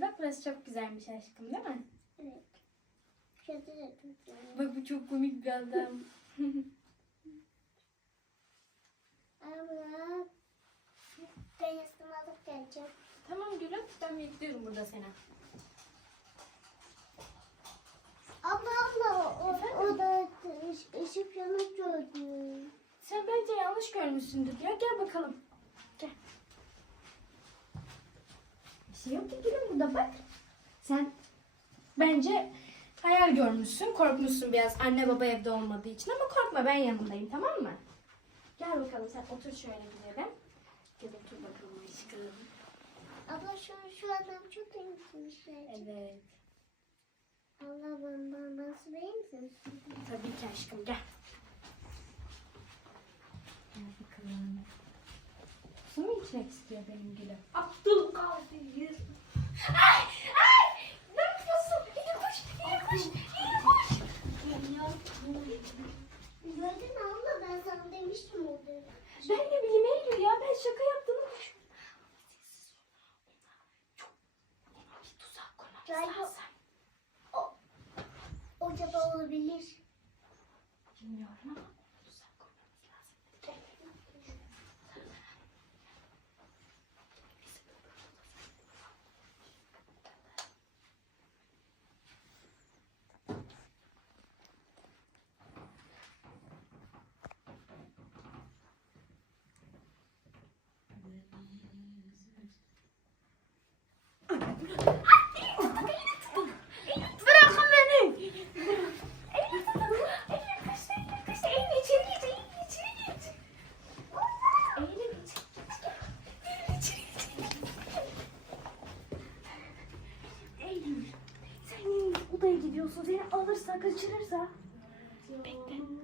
Bak burası çok güzelmiş aşkım değil mi? Evet. Şurada da çok güzel. Bak bu çok komik bir adam. Abla. Ben üstüme alıp geleceğim. tamam gülüm ben bekliyorum burada seni. Abla abla o, o da ış- ışık yanıp gördüm. Sen bence yanlış görmüşsündür ya. Gel bakalım. Gel. Bir şey yok ki gülüm burada bak. Sen bence hayal görmüşsün, korkmuşsun biraz anne baba evde olmadığı için ama korkma ben yanındayım tamam mı? Gel bakalım sen otur şöyle gidelim. Gel otur bakalım aşkım. Abla şu, şu adam çok iyiymiş. Evet. Allah ben nasıl beğensin? Tabii ki aşkım. Gel bakalım. Su mu içmek istiyor benim gülüm? Abdülkadir. Ay ay! Ne yapıyorsun? İyi koş, iyi koş, iyi koş. Gördün mü abla ben sana demiştim orada. Ben ne bileyim Eylül ya ben şaka yaptığını düşündüm. Çok bir tuzak kurmamız Galiba- lazım. Orada olabilir. Bilmiyorum ama tuzak kurmamız lazım. Gel. Bırakın beni. Eylül tutun. Eylül kaçtı, Eylül kaçtı. Eylül içeri geç, Eylül içeri geç. Eylül içeri geç. Eylül içeri geç. Eylül, sen yine odaya gidiyorsun. Seni alırsa, kaçırırsa. Bekle.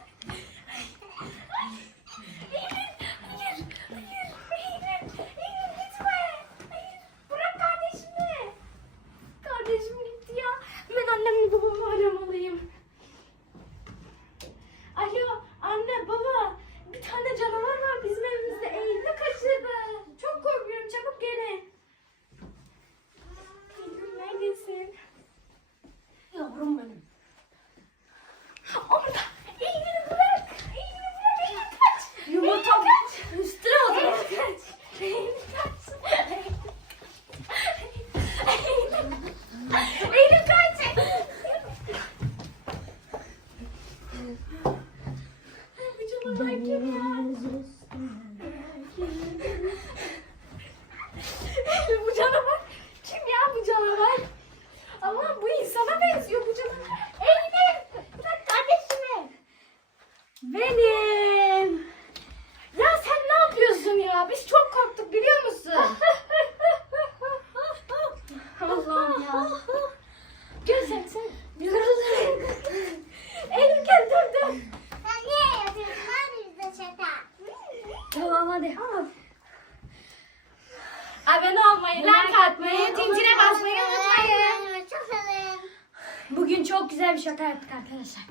Bu canavar kim ya? Eylül bu canavar. Kim ya bu canavar? Allah'ım bu insana benziyor bu canavar. Eylül. Bırak kardeşimi. Benim. Ya sen ne yapıyorsun ya? Biz çok korktuk biliyor musun? Allah'ım ya. Gel sen sen. Yoruldum. Eylül gel dur dur. Sen niye yapıyorsun? Hadi bize şaka. Tamam hadi. Abone olmayı, like atmayı, zincire basmayı unutmayın. Bugün çok güzel bir şaka yaptık arkadaşlar.